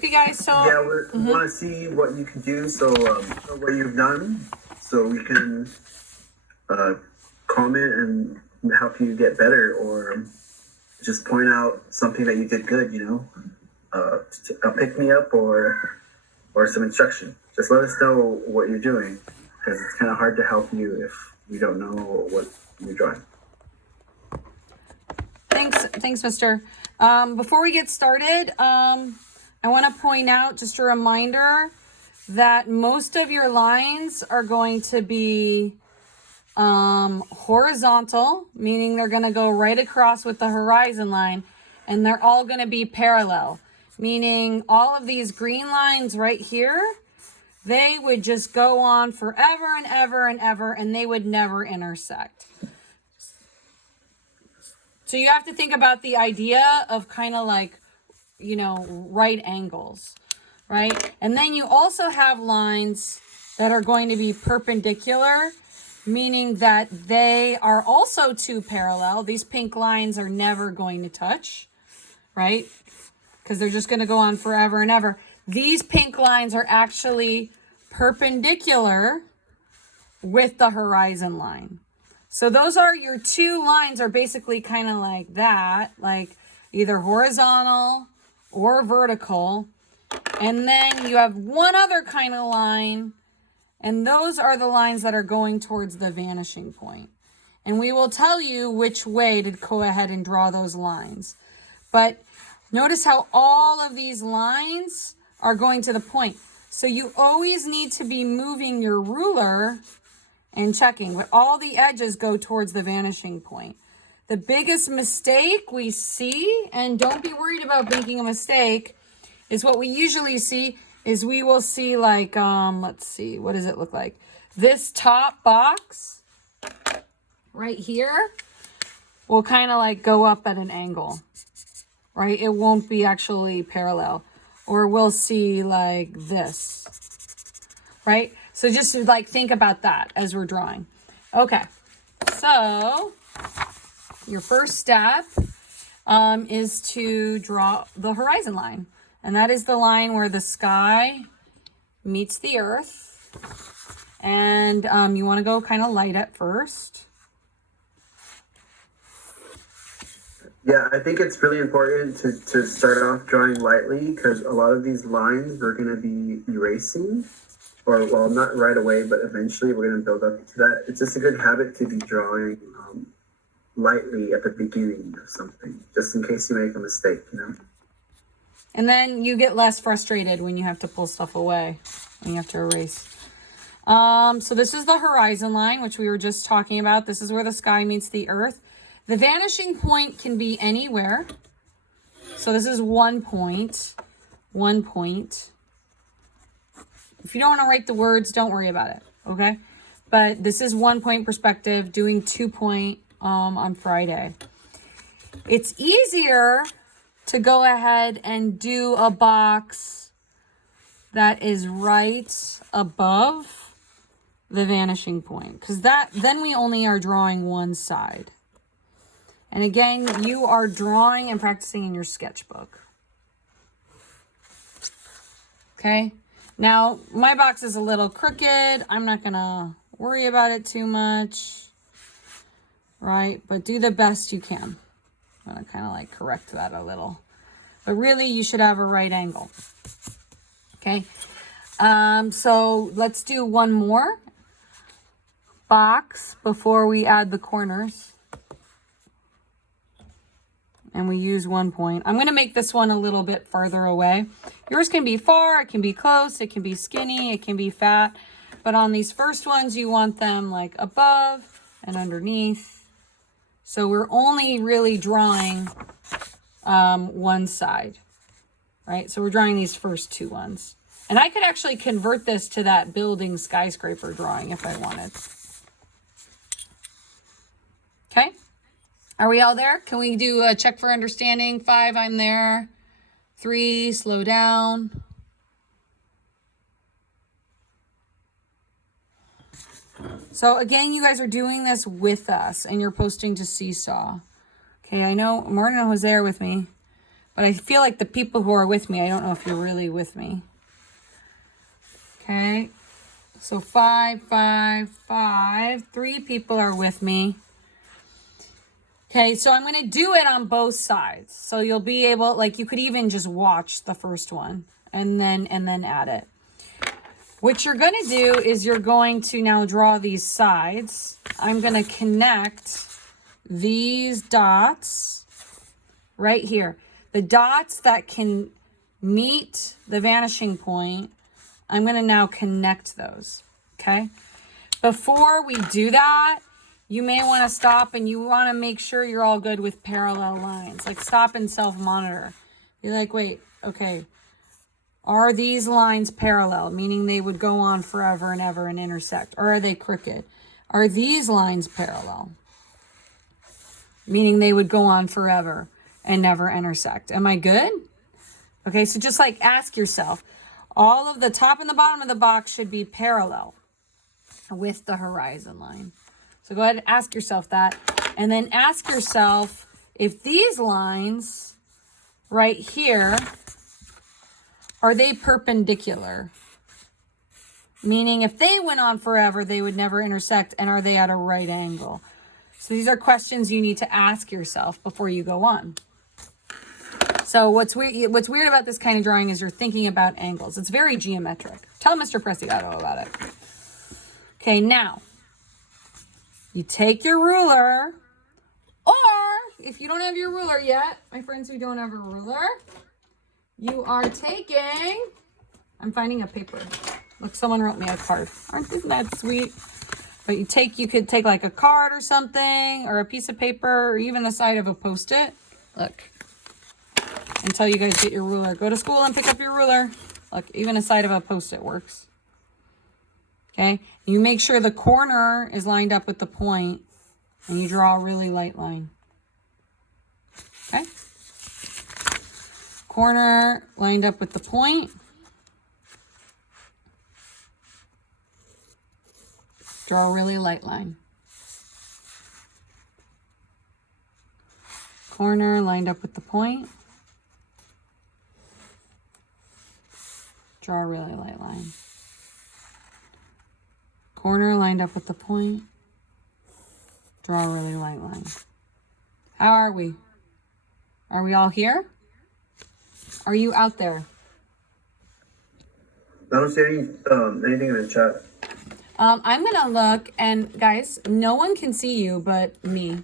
Okay, guys, so... Yeah, we want to see what you can do, so what you've done, so we can comment and help you get better, or just point out something that you did good, a pick-me-up or some instruction. Just let us know what you're doing, because it's kind of hard to help you if you don't know what you're drawing. Thanks, mister. Before we get started, I want to point out, just a reminder, that most of your lines are going to be horizontal, meaning they're going to go right across with the horizon line, and they're all going to be parallel, meaning all of these green lines right here, they would just go on forever and ever and ever, and they would never intersect. So you have to think about the idea of kind of like, right angles, right? And then you also have lines that are going to be perpendicular, meaning that they are also two parallel. These pink lines are never going to touch, right? Because they're just going to go on forever and ever. These pink lines are actually perpendicular with the horizon line. So those are your two lines, are basically kind of like that, like either horizontal or vertical. And then you have one other kind of line, and those are the lines that are going towards the vanishing point. And we will tell you which way to go ahead and draw those lines. But notice how all of these lines are going to the point. So you always need to be moving your ruler and checking, but all the edges go towards the vanishing point. The biggest mistake we see, and don't be worried about making a mistake, is what we usually see is we will see like, let's see, what does it look like? This top box right here will kind of like go up at an angle, right? It won't be actually parallel. Or we'll see like this, right? So just like think about that as we're drawing. Okay, so your first step is to draw the horizon line. And that is the line where the sky meets the earth. And you want to go kind of light at first. Yeah, I think it's really important to start off drawing lightly, because a lot of these lines we're going to be erasing. Or, well, not right away, but eventually we're going to build up to that. It's just a good habit to be drawing lightly at the beginning of something, just in case you make a mistake, And then you get less frustrated when you have to pull stuff away, when you have to erase. So this is the horizon line, which we were just talking about. This is where the sky meets the earth. The vanishing point can be anywhere. So this is 1 point, 1 point. If you don't want to write the words, don't worry about it, okay? But this is 1 point perspective, doing 2 point on Friday. It's easier to go ahead and do a box that is right above the vanishing point, because then we only are drawing one side. And again, you are drawing and practicing in your sketchbook. Okay? Now, my box is a little crooked. I'm not going to worry about it too much, right? But do the best you can. I'm going to kind of like correct that a little. But really, you should have a right angle. Okay? So let's do one more box before we add the corners. And we use 1 point. I'm going to make this one a little bit farther away. Yours can be far, it can be close, it can be skinny, it can be fat. But on these first ones, you want them like above and underneath. So we're only really drawing one side, right? So we're drawing these first two ones. And I could actually convert this to that building skyscraper drawing if I wanted. Okay? Are we all there? Can we do a check for understanding? 5, I'm there. 3, slow down. So again, you guys are doing this with us and you're posting to Seesaw. Okay, I know Martin and Jose are with me. But I feel like the people who are with me, I don't know if you're really with me. Okay. So 5, 5, 5. 3 people are with me. Okay, so I'm going to do it on both sides. So you'll be able, like, you could even just watch the first one and then add it. What you're going to do is you're going to now draw these sides. I'm going to connect these dots right here. The dots that can meet the vanishing point, I'm going to now connect those, okay? Before we do that, you may want to stop and you want to make sure you're all good with parallel lines. Like, stop and self-monitor. You're like, wait, okay. Are these lines parallel, meaning they would go on forever and ever and intersect? Or are they crooked? Are these lines parallel, meaning they would go on forever and never intersect? Am I good? Okay, so just like ask yourself, all of the top and the bottom of the box should be parallel with the horizon line. So go ahead and ask yourself that. And then ask yourself if these lines right here, are they perpendicular? Meaning if they went on forever, they would never intersect. And are they at a right angle? So these are questions you need to ask yourself before you go on. So what's weird about this kind of drawing is you're thinking about angles. It's very geometric. Tell Mr. Preciado about it. Okay, now you take your ruler, or if you don't have your ruler yet, my friends who don't have a ruler, you are taking, I'm finding a paper. Look, someone wrote me a card. Isn't that sweet? But you could take like a card or something, or a piece of paper, or even the side of a Post-it. Look, until you guys get your ruler. Go to school and pick up your ruler. Look, even a side of a Post-it works. Okay, you make sure the corner is lined up with the point, and you draw a really light line. Okay. Corner lined up with the point. Draw a really light line. Corner lined up with the point. Draw a really light line. Corner lined up with the point. Draw a really light line. How are we? Are we all here? Are you out there? I don't see anything in the chat. I'm going to look, and guys, no one can see you but me,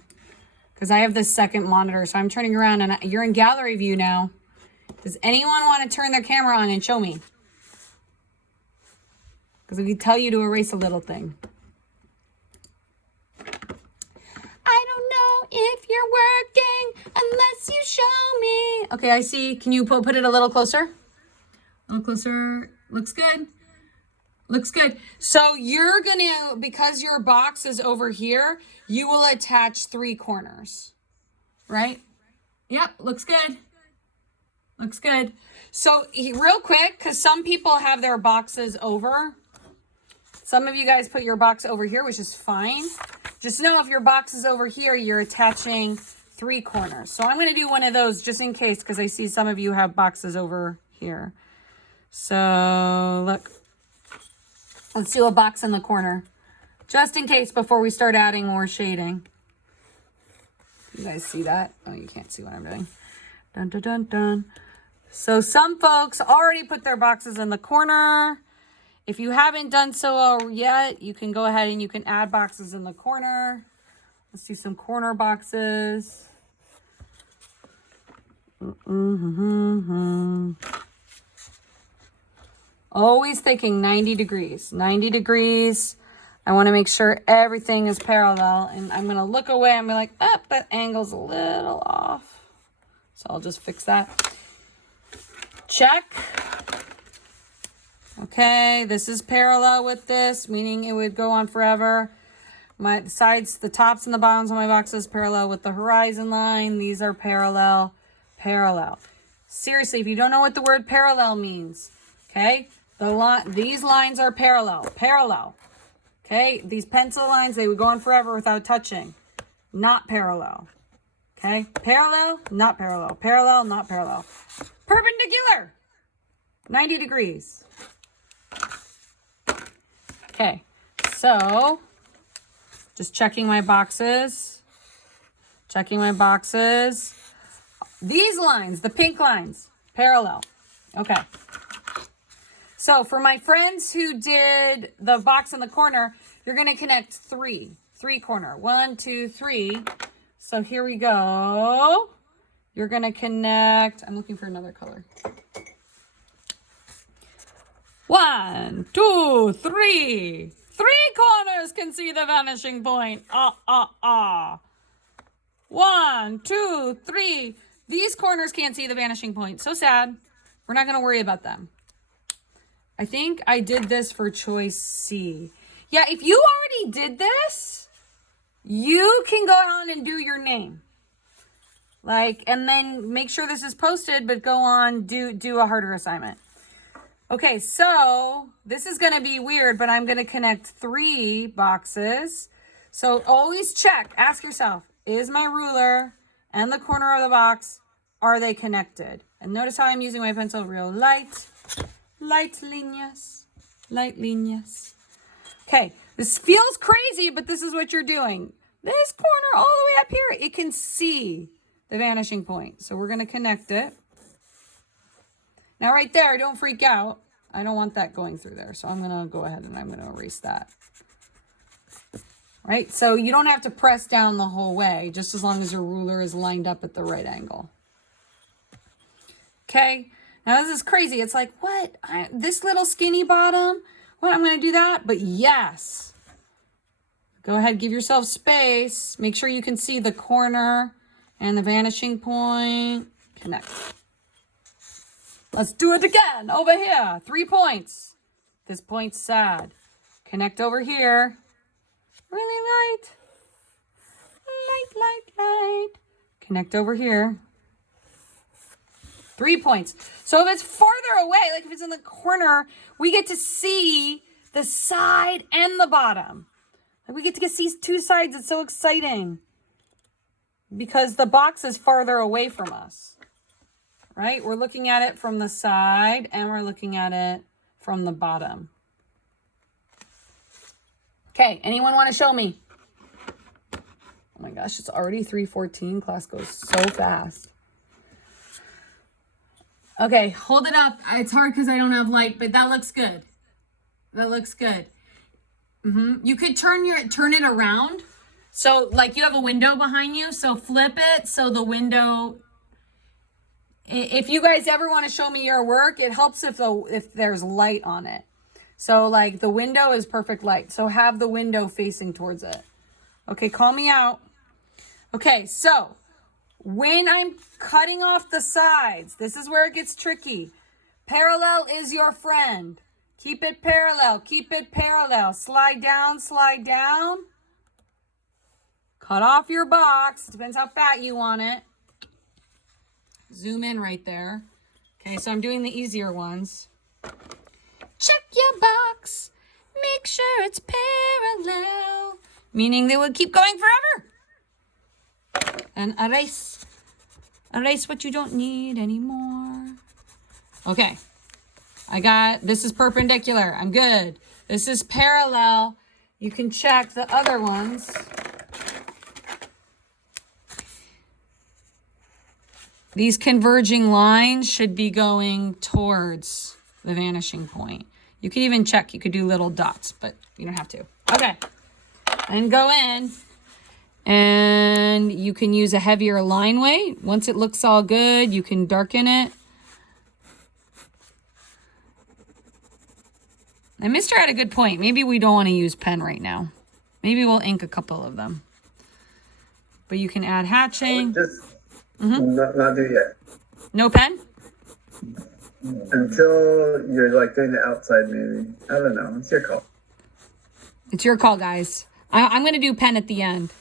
because I have this second monitor, so I'm turning around, and you're in gallery view now. Does anyone want to turn their camera on and show me? Because we tell you to erase a little thing. I don't know if you're working unless you show me. Okay, I see. Can you put it a little closer? A little closer. Looks good. Looks good. So you're going to, because your box is over here, you will attach 3 corners. Right? Yep, looks good. Looks good. So real quick, because some people have their boxes over. Some of you guys put your box over here, which is fine. Just know if your box is over here, you're attaching 3 corners. So I'm going to do one of those just in case, because I see some of you have boxes over here. So look, let's do a box in the corner, just in case before we start adding more shading. You guys see that? Oh, you can't see what I'm doing. Dun, dun, dun, dun. So some folks already put their boxes in the corner. If you haven't done so yet, you can go ahead and you can add boxes in the corner. Let's do some corner boxes. Always thinking 90 degrees. 90 degrees. I want to make sure everything is parallel. And I'm going to look away and be like, oh, that angle's a little off. So I'll just fix that. Check. Okay, this is parallel with this, meaning it would go on forever. My sides, the tops and the bottoms of my boxes parallel with the horizon line. These are parallel. Seriously, if you don't know what the word parallel means, okay, these lines are parallel. Okay, these pencil lines, they would go on forever without touching. Not parallel. Okay, parallel, not parallel, parallel, not parallel. Perpendicular, 90 degrees. Okay, so just checking my boxes. Checking my boxes. These lines, the pink lines, parallel. Okay. So for my friends who did the box in the corner, you're going to connect three corner. 1, 2, 3. So here we go. You're going to connect. I'm looking for another color. 1, 2, 3. 3 corners can see the vanishing point. 1, 2, 3. These corners can't see the vanishing point. So sad. We're not going to worry about them. I think I did this for choice C. Yeah, if you already did this, you can go on and do your name. And then make sure this is posted, but go on, do a harder assignment. Okay, so this is going to be weird, but I'm going to connect 3 boxes. So always check, ask yourself, is my ruler and the corner of the box, are they connected? And notice how I'm using my pencil real light líneas. Okay, this feels crazy, but this is what you're doing. This corner all the way up here, it can see the vanishing point. So we're going to connect it. Now right there, don't freak out. I don't want that going through there. So I'm going to go ahead and I'm going to erase that. Right? So you don't have to press down the whole way, just as long as your ruler is lined up at the right angle. Okay? Now this is crazy. It's like, what? This little skinny bottom? What? I'm going to do that? But yes. Go ahead, give yourself space. Make sure you can see the corner and the vanishing point. Connect. Let's do it again. Over here. 3 points. This point's sad. Connect over here. Really light. Light. Connect over here. 3 points. So if it's farther away, like if it's in the corner, we get to see the side and the bottom. Like we get to see 2 sides. It's so exciting. Because the box is farther away from us. Right? We're looking at it from the side and we're looking at it from the bottom. Okay, anyone want to show me? Oh my gosh, it's already 3:14. Class goes so fast. Okay, hold it up. It's hard because I don't have light, but that looks good. That looks good. You could turn it around. So like you have a window behind you, so flip it so the window. If you guys ever want to show me your work, it helps if there's light on it. So like the window is perfect light. So have the window facing towards it. Okay, call me out. Okay, so when I'm cutting off the sides, this is where it gets tricky. Parallel is your friend. Keep it parallel. Keep it parallel. Slide down, slide down. Cut off your box. Depends how fat you want it. Zoom in right there. Okay, so I'm doing the easier ones. Check your box. Make sure it's parallel. Meaning they would keep going forever. And erase. Erase what you don't need anymore. Okay. This is perpendicular. I'm good. This is parallel. You can check the other ones. These converging lines should be going towards the vanishing point. You could even check. You could do little dots, but you don't have to. Okay. And go in. And you can use a heavier line weight. Once it looks all good, you can darken it. And Mr. had a good point. Maybe we don't want to use pen right now. Maybe we'll ink a couple of them. But you can add hatching. Not do yet. No pen? Until you're like doing the outside, maybe. I don't know. It's your call. It's your call, guys. I'm going to do pen at the end.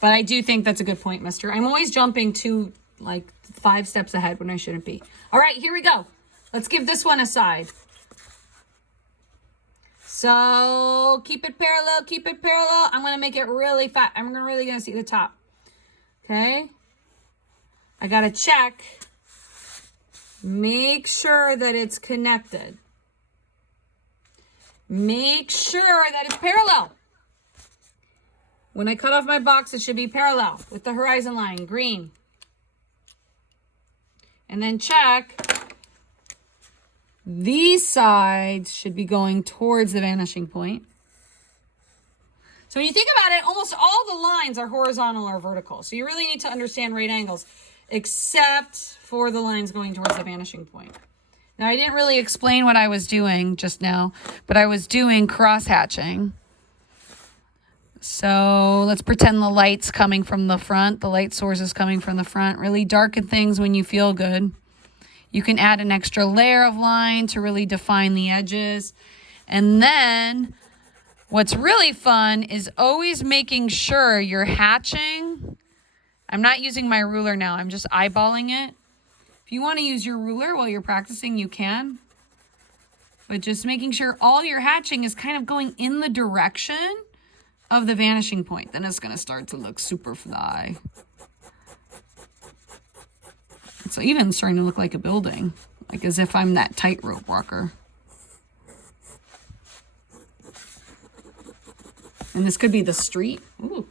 But I do think that's a good point, mister. I'm always jumping to like 5 steps ahead when I shouldn't be. All right, here we go. Let's give this one a side. So keep it parallel, keep it parallel. I'm going to make it really fat. I'm really going to see the top. Okay. I got to check. Make sure that it's connected. Make sure that it's parallel. When I cut off my box, it should be parallel with the horizon line, green. And then check. These sides should be going towards the vanishing point. So when you think about it, almost all the lines are horizontal or vertical. So you really need to understand right angles, except for the lines going towards the vanishing point. Now, I didn't really explain what I was doing just now, but I was doing cross hatching. So let's pretend the light's coming from the front. The light source is coming from the front. Really darken things when you feel good. You can add an extra layer of line to really define the edges. And then what's really fun is always making sure you're hatching. I'm not using my ruler now. I'm just eyeballing it. If you want to use your ruler while you're practicing, you can. But just making sure all your hatching is kind of going in the direction of the vanishing point. Then it's going to start to look super fly. It's even starting to look like a building, like as if I'm that tightrope walker. And this could be the street. Ooh.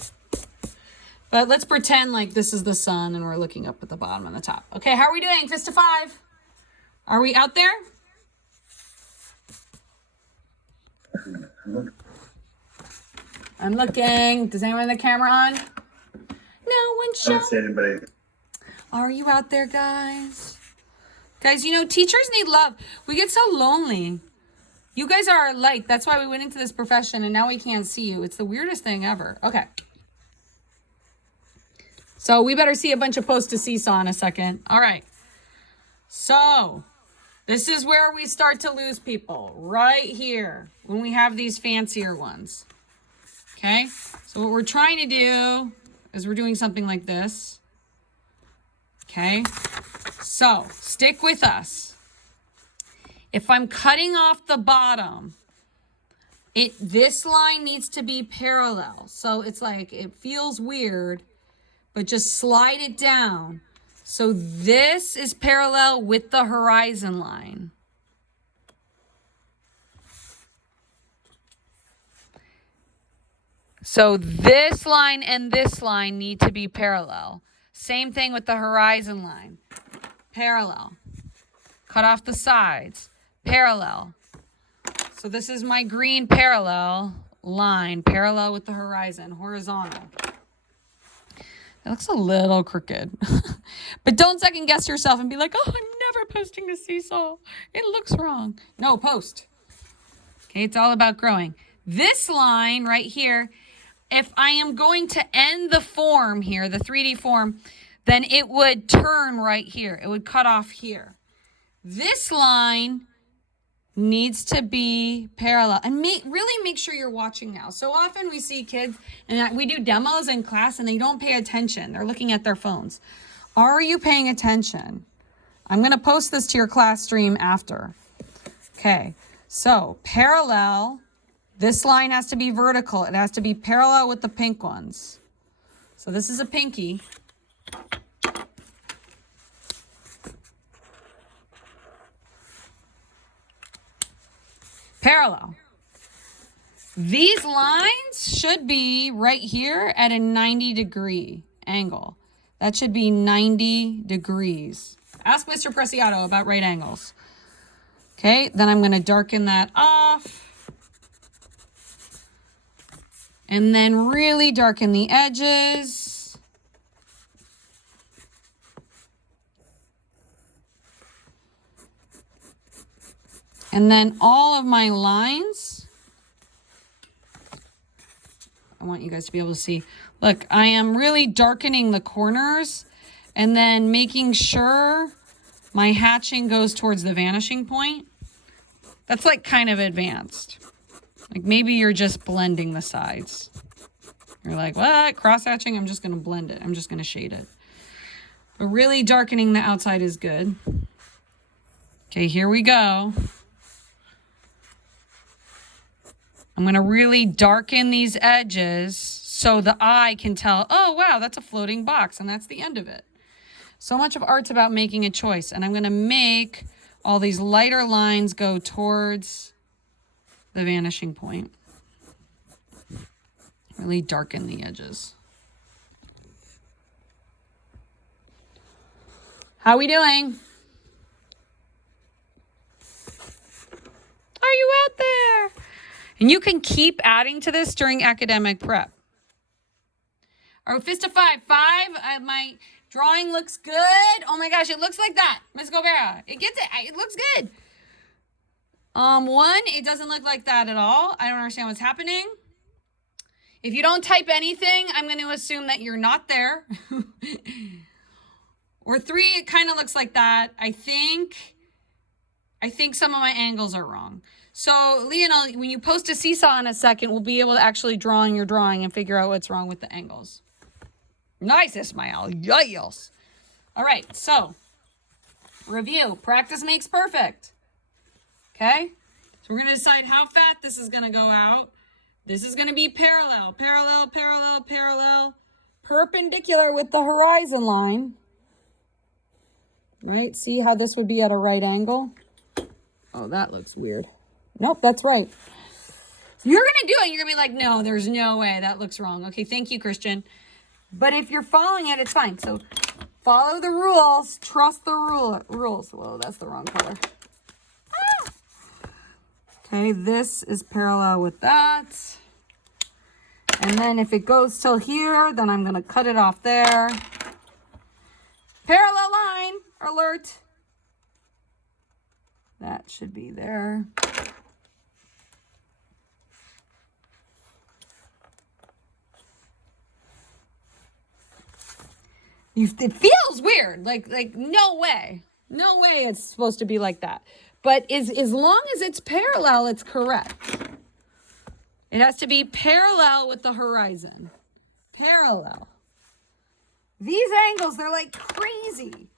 But let's pretend like this is the sun and we're looking up at the bottom and the top. Okay, how are we doing? Fist to 5. Are we out there? I'm looking. Does anyone have the camera on? No one show. I don't see anybody. Are you out there, guys? Guys, you know, teachers need love. We get so lonely. You guys are our light. That's why we went into this profession and now we can't see you. It's the weirdest thing ever. Okay. So we better see a bunch of posts to seesaw in a second. All right. So this is where we start to lose people. Right here. When we have these fancier ones. Okay. So what we're trying to do is we're doing something like this. Okay. So stick with us. If I'm cutting off the bottom, this line needs to be parallel. So it's like, it feels weird, but just slide it down. So this is parallel with the horizon line. So this line and this line need to be parallel. Same thing with the horizon line. Parallel. Cut off the sides. Parallel. So this is my green parallel line. Parallel with the horizon. Horizontal. It looks a little crooked. But don't second guess yourself and be like, oh, I'm never posting a seesaw. It looks wrong. No, post. Okay, it's all about growing. This line right here, if I am going to end the form here, the 3D form, then it would turn right here. It would cut off here. This line needs to be parallel. And really make sure you're watching now. So often we see kids, and we do demos in class, and they don't pay attention. They're looking at their phones. Are you paying attention? I'm going to post this to your class stream after. Okay, so parallel. This line has to be vertical. It has to be parallel with the pink ones. So this is a pinky. Parallel. These lines should be right here at a 90-degree angle. That should be 90 degrees. Ask Mr. Preciado about right angles. Okay, then I'm going to darken that off. And then really darken the edges. And then all of my lines, I want you guys to be able to see. Look, I am really darkening the corners and then making sure my hatching goes towards the vanishing point. That's like kind of advanced. Like maybe you're just blending the sides. You're like, what? Cross hatching? I'm just going to blend it. I'm just going to shade it. But really darkening the outside is good. Okay, here we go. I'm going to really darken these edges so the eye can tell, oh, wow, that's a floating box, and that's the end of it. So much of art's about making a choice, and I'm going to make all these lighter lines go towards the vanishing point. Really darken the edges. How we doing? Are you out there? And you can keep adding to this during academic prep. All right, fist of five. My drawing looks good. Oh my gosh, it looks like that. Miss Gobera. It gets it. It looks good. 1, it doesn't look like that at all. I don't understand what's happening. If you don't type anything, I'm going to assume that you're not there. Or 3, it kind of looks like that. I think some of my angles are wrong. So, Lionel, when you post a seesaw in a second, we'll be able to actually draw in your drawing and figure out what's wrong with the angles. Nice, Ismael. Yes. All right, so review. Practice makes perfect. Okay? So we're going to decide how fat this is going to go out. This is going to be parallel, perpendicular with the horizon line. Right? See how this would be at a right angle? Oh, that looks weird. Nope, that's right. You're going to do it. You're going to be like, no, there's no way. That looks wrong. Okay, thank you, Christian. But if you're following it, it's fine. So follow the rules. Trust the rules. Whoa, that's the wrong color. Ah! Okay, this is parallel with that. And then if it goes till here, then I'm going to cut it off there. Parallel line, alert. That should be there. It feels weird, like no way it's supposed to be like that. But as long as it's parallel, it's correct. It has to be parallel with the horizon. Parallel. These angles, they're like crazy.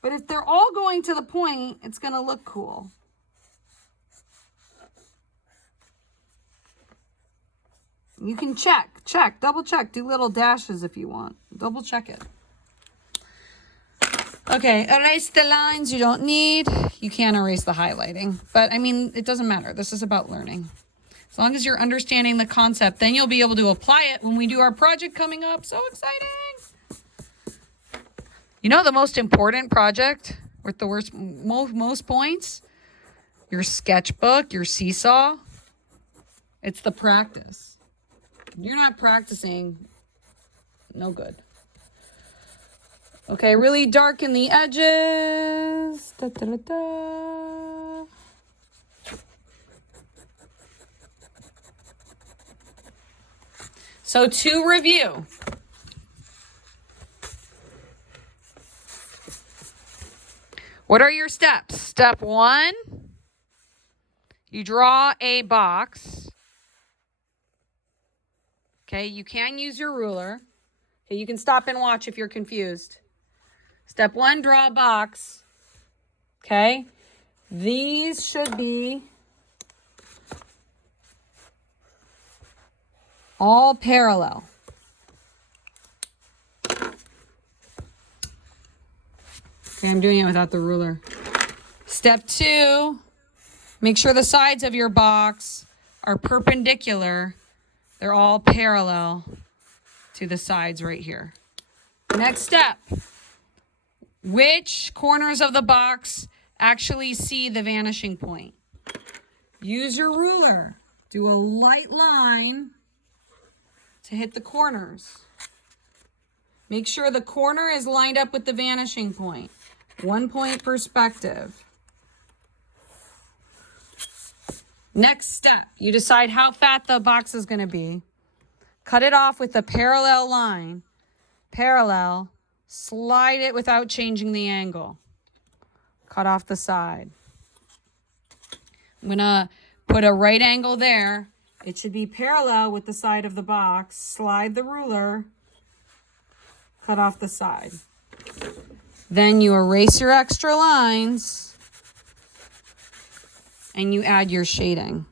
But if they're all going to the point, it's going to look cool. You can check, double check, do little dashes if you want. Double check it. Okay, erase the lines you don't need. You can't erase the highlighting. But, I mean, it doesn't matter. This is about learning. As long as you're understanding the concept, then you'll be able to apply it when we do our project coming up. So exciting! You know the most important project with the most points? Your sketchbook, your seesaw. It's the practice. If you're not practicing, no good. Okay, really darken the edges. Da, da, da, da. So to review. What are your steps? Step 1, you draw a box. Okay, you can use your ruler. Okay, you can stop and watch if you're confused. Step 1, draw a box. Okay, these should be all parallel. Okay, I'm doing it without the ruler. Step 2, make sure the sides of your box are perpendicular. They're all parallel to the sides right here. Next step, which corners of the box actually see the vanishing point? Use your ruler. Do a light line to hit the corners. Make sure the corner is lined up with the vanishing point. 1 point perspective. Next step, you decide how fat the box is going to be. Cut it off with a parallel line. Parallel. Slide it without changing the angle. Cut off the side. I'm going to put a right angle there. It should be parallel with the side of the box. Slide the ruler. Cut off the side. Then you erase your extra lines. And you add your shading.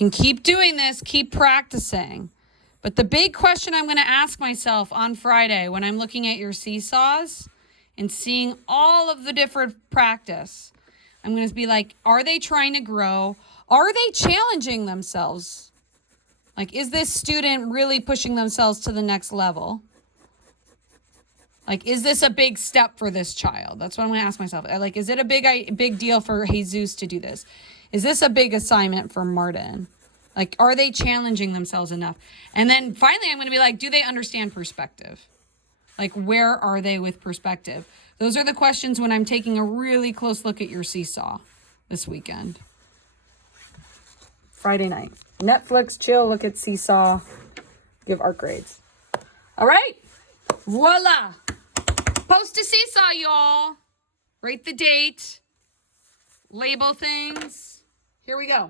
can keep doing this, keep practicing. But the big question I'm going to ask myself on Friday when I'm looking at your seesaws and seeing all of the different practice, I'm going to be like, are they trying to grow? Are they challenging themselves? Like, is this student really pushing themselves to the next level? Like, is this a big step for this child? That's what I'm going to ask myself. Like, is it a big deal for Jesus to do this? Is this a big assignment for Martin? Like, are they challenging themselves enough? And then finally, I'm going to be like, do they understand perspective? Like, where are they with perspective? Those are the questions when I'm taking a really close look at your seesaw this weekend. Friday night. Netflix, chill, look at seesaw, give art grades. All right. Voila. Post a seesaw, y'all. Rate the date. Label things. Here we go.